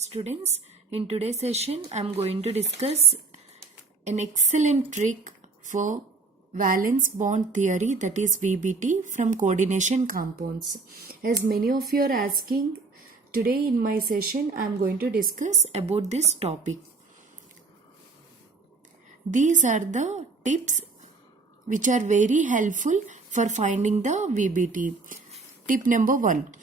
Students, in today's session I am going to discuss an excellent trick for valence bond theory, that is VBT, from coordination compounds. As many of you are asking, today in my session I am going to discuss about this topic. These are the tips which are very helpful for finding the VBT. Tip number 1.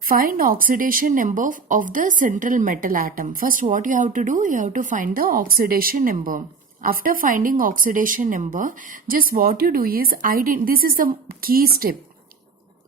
Find oxidation number of the central metal atom. First, what you have to do, you have to find the oxidation number. After finding oxidation number, just what you do is, this is the key step.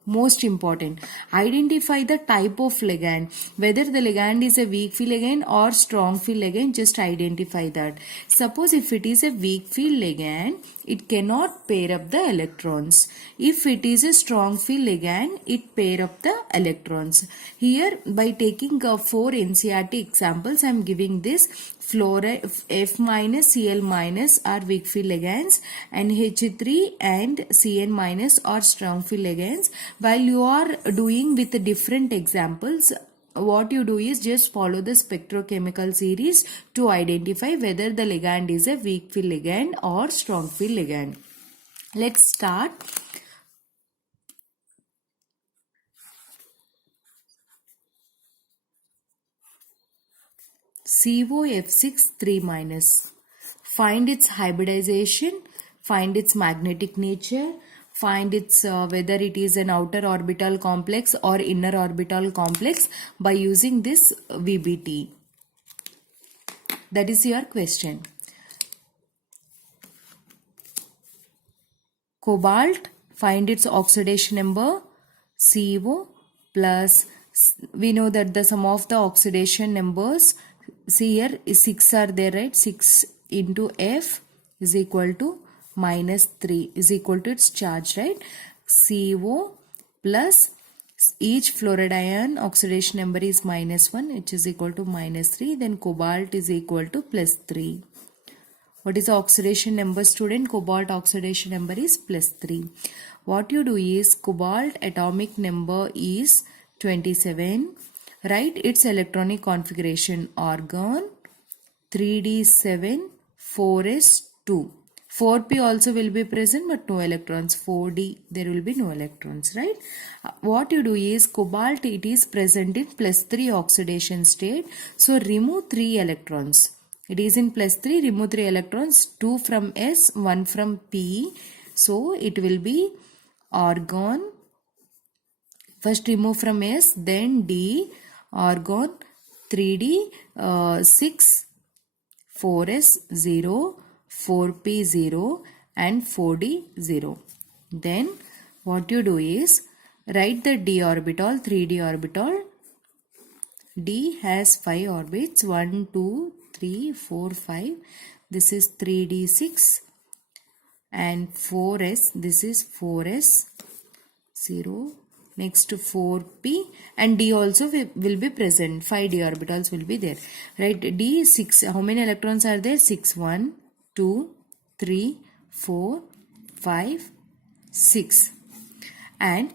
Most important, identify the type of ligand, whether the ligand is a weak field ligand or strong field ligand. Just identify that. Suppose if it is a weak field ligand, it cannot pair up the electrons. If it is a strong field ligand, it pair up the electrons. Here, by taking 4 NCERT examples, I am giving this. Fluoride F minus Cl minus are weak field ligands, and H3 and Cn minus are strong field ligands. While you are doing with different examples, what you do is just follow the spectrochemical series to identify whether the ligand is a weak field ligand or strong field ligand. Let's start. COF6 3 minus. Find its hybridization, find its magnetic nature, find its whether it is an outer orbital complex or inner orbital complex by using this VBT. That is your question. Cobalt, find its oxidation number, CO plus, we know that the sum of the oxidation numbers, see here is 6 are there, right? 6 into F is equal to minus 3 is equal to its charge, right? CO plus each fluoride ion oxidation number is minus 1, which is equal to minus 3. Then cobalt is equal to plus 3. What is the oxidation number, student? Cobalt oxidation number is plus 3. What you do is, cobalt atomic number is 27. Write its electronic configuration: argon 3d7 4s2. 4p also will be present but no electrons. 4d there will be no electrons, right? What you do is, cobalt, it is present in plus 3 oxidation state, so remove 3 electrons. It is in plus 3, remove 3 electrons, 2 from S, 1 from P. So it will be argon. First remove from S, then D, argon 3D, 6, 4S 0, 4P 0 and 4D 0. Then what you do is, write the D orbital, 3D orbital. D has 5 orbits, 1, 2, 3, 4, 5. This is 3D6 and 4S, this is 4S 0. Next 4p and D also will be present. 5 D orbitals will be there. Right? D 6. How many electrons are there? 6. 1, 2, 3, 4, 5, 6. And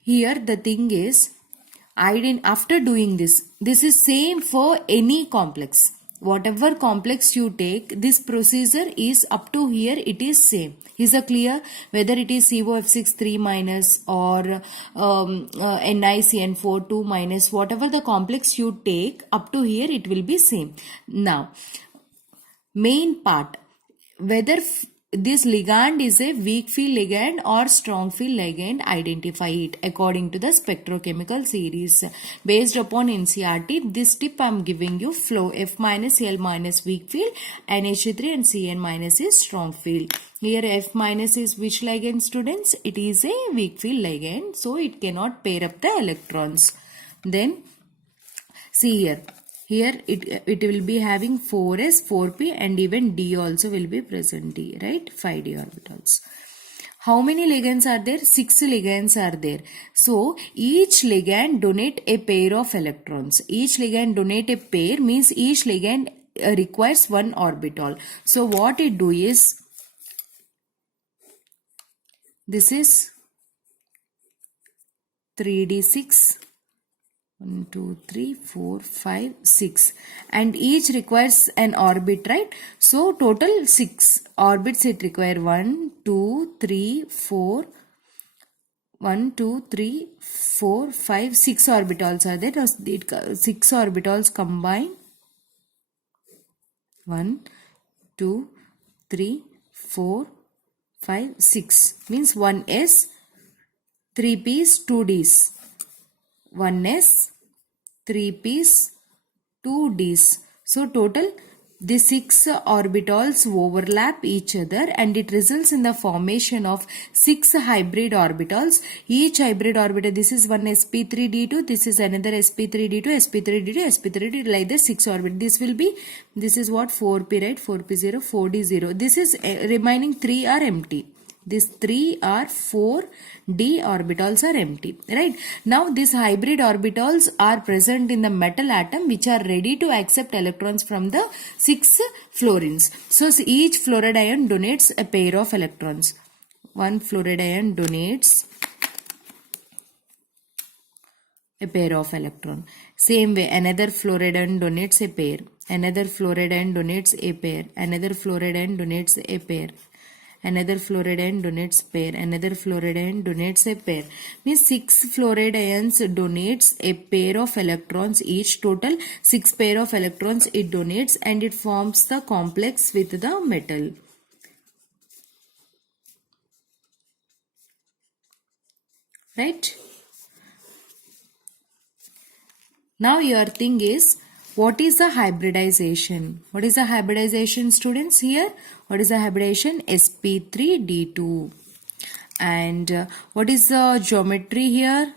here the thing is, after doing this is same for any complex. Whatever complex you take, this procedure is up to here, it is same. Is it clear? Whether it is COF6 3 minus or NiCN4 2 minus, whatever the complex you take, up to here it will be same. Now, main part, whether this ligand is a weak field ligand or strong field ligand, identify it according to the spectrochemical series. Based upon NCERT, this tip I am giving you. Flow F minus L minus weak field, NH3 and Cn minus is strong field. Here F minus is which ligand, students? It is a weak field ligand, so it cannot pair up the electrons. Then see here. Here it will be having 4s, 4p and even D also will be present, D, right? 5d orbitals. How many ligands are there? 6 ligands are there. So each ligand donate a pair of electrons. Each ligand donate a pair means each ligand requires 1 orbital. So what it do is, this is 3d6 1, 2, 3, 4, 5, 6, and each requires an orbit, right? So total 6 orbits it require. 1, 2, 3, 4, 1, 2, 3, 4, 5, 6 orbitals are there. 6 orbitals combine. 1, 2, 3, 4, 5, 6 means 1s, 3p's, 2d's. 1s, 3p's, 2d's. So total the 6 orbitals overlap each other and it results in the formation of 6 hybrid orbitals. Each hybrid orbital, this is one sp3d2, this is another sp3d2, sp3d2, sp3d2, like this 6 orbit. This will be, this is what, 4p, right? 4p0, 4d0. This is remaining 3 are empty. These 3 or 4d orbitals are empty, right? Now these hybrid orbitals are present in the metal atom which are ready to accept electrons from the 6 fluorines. So each fluoride ion donates a pair of electrons. One fluoride ion donates a pair of electron. Same way, another fluoride ion donates a pair. Another fluoride ion donates a pair. Another fluoride ion donates a pair. Another fluoride ion donates pair. Another fluoride ion donates a pair. Means 6 fluoride ions donates a pair of electrons each. Total 6 pair of electrons it donates and it forms the complex with the metal. Right? Now your thing is, what is the hybridization? What is the hybridization, students, here? What is the hybridization? sp3d2. And what is the geometry here?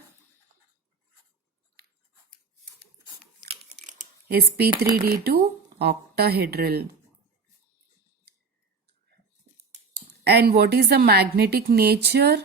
sp3d2 octahedral. And what is the magnetic nature?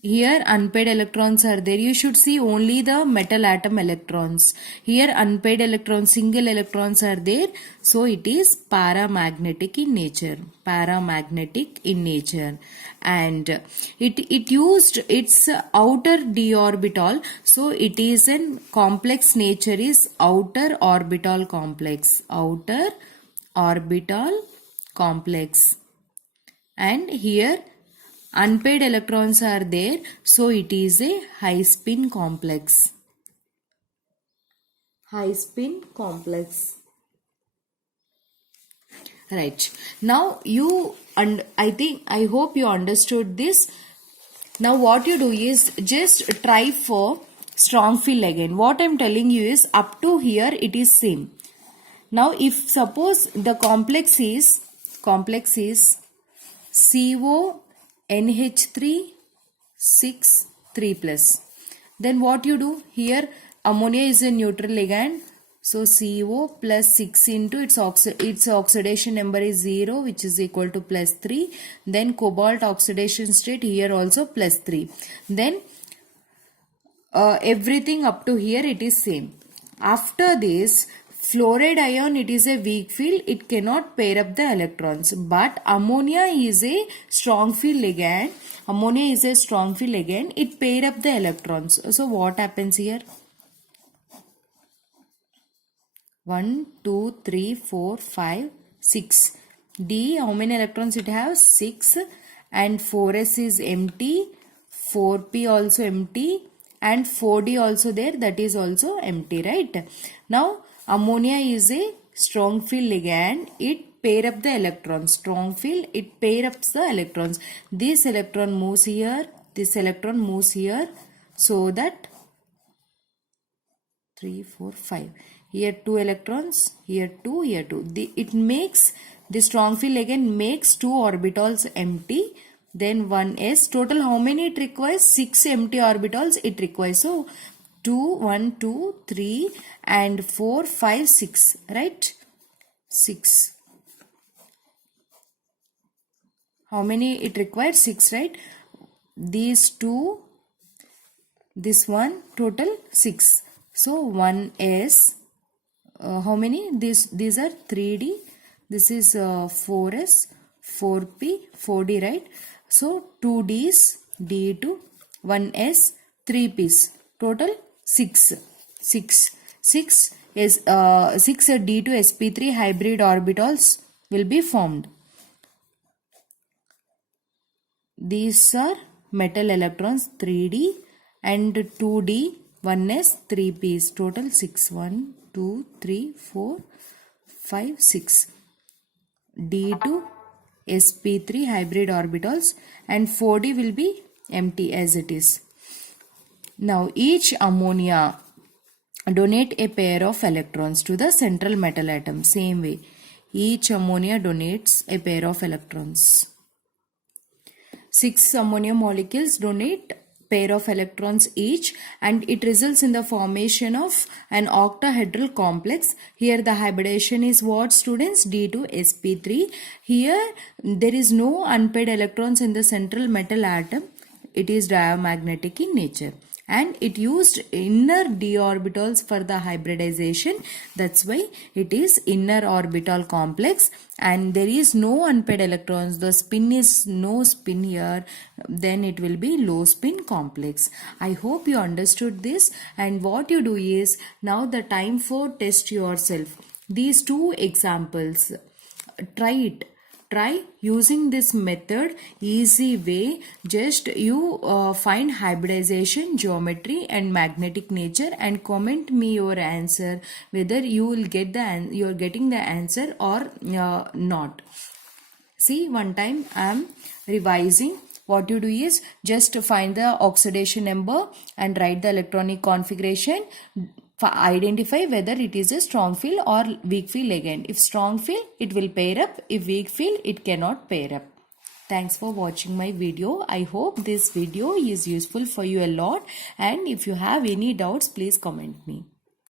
Here unpaired electrons are there. You should see only the metal atom electrons. Here unpaired electrons, single electrons are there. So it is paramagnetic in nature. Paramagnetic in nature. And it used its outer d orbital. So it is in complex nature is outer orbital complex. Outer orbital complex. And here unpaired electrons are there, so it is a high spin complex. High spin complex. Right. Now you, and I hope you understood this. Now what you do is just try for strong field again. What I am telling you is up to here it is same. Now if suppose the complex is CO NH3 6 3 plus. Then what you do here, ammonia is a neutral ligand. So CO plus 6 into its oxidation number is 0, which is equal to plus 3. Then cobalt oxidation state here also plus 3. Then everything up to here it is same. After this, fluoride ion, it is a weak field, it cannot pair up the electrons. But ammonia is a strong field ligand. Ammonia is a strong field ligand, it pair up the electrons. So what happens here? 1, 2, 3, 4, 5, 6. D, how many electrons it has? 6. And 4s is empty. 4p also empty. And 4d also there, that is also empty, right? Now ammonia is a strong field ligand, it pair up the electrons. Strong field, it pair up the electrons. This electron moves here, this electron moves here, so that 3, 4, 5. Here 2 electrons, here 2, here 2. It makes, the strong field ligand makes 2 orbitals empty. Then 1s, total how many it requires? 6 empty orbitals it requires. So 2, 1, 2, 3 and 4, 5, 6, right? 6. How many it requires? 6, right? These 2, this one, total 6. So 1s, how many? These are 3d, this is 4s, 4p, 4d, right? So 2 Ds, D2, 1S, 3 Ps. Total 6. 6. 6 is 6 D2 sp3 hybrid orbitals will be formed. These are metal electrons 3D and 2D, 1S, 3 Ps. Total 6. 1, 2, 3, 4, 5, 6. D2 sp3 hybrid orbitals and 4D will be empty as it is. Now each ammonia donate a pair of electrons to the central metal atom. Same way, each ammonia donates a pair of electrons. 6 ammonia molecules donate pair of electrons each, and it results in the formation of an octahedral complex. Here the hybridization is what, students? D2sp3. Here there is no unpaired electrons in the central metal atom. It is diamagnetic in nature, and it used inner d orbitals for the hybridization. That's why it is inner orbital complex, and there is no unpaired electrons. The spin is no spin here, then it will be low spin complex. I hope you understood this, and what you do is, now the time for test yourself. These two examples, try it. Try using this method, easy way. Just you find hybridization, geometry and magnetic nature, and comment me your answer whether you will get you are getting the answer or not. See, one time I am revising. What you do is just find the oxidation number and write the electronic configuration. Identify whether it is a strong field or weak field ligand. If strong field, it will pair up. If weak field, it cannot pair up. Thanks for watching my video. I hope this video is useful for you a lot, and if you have any doubts, please comment me.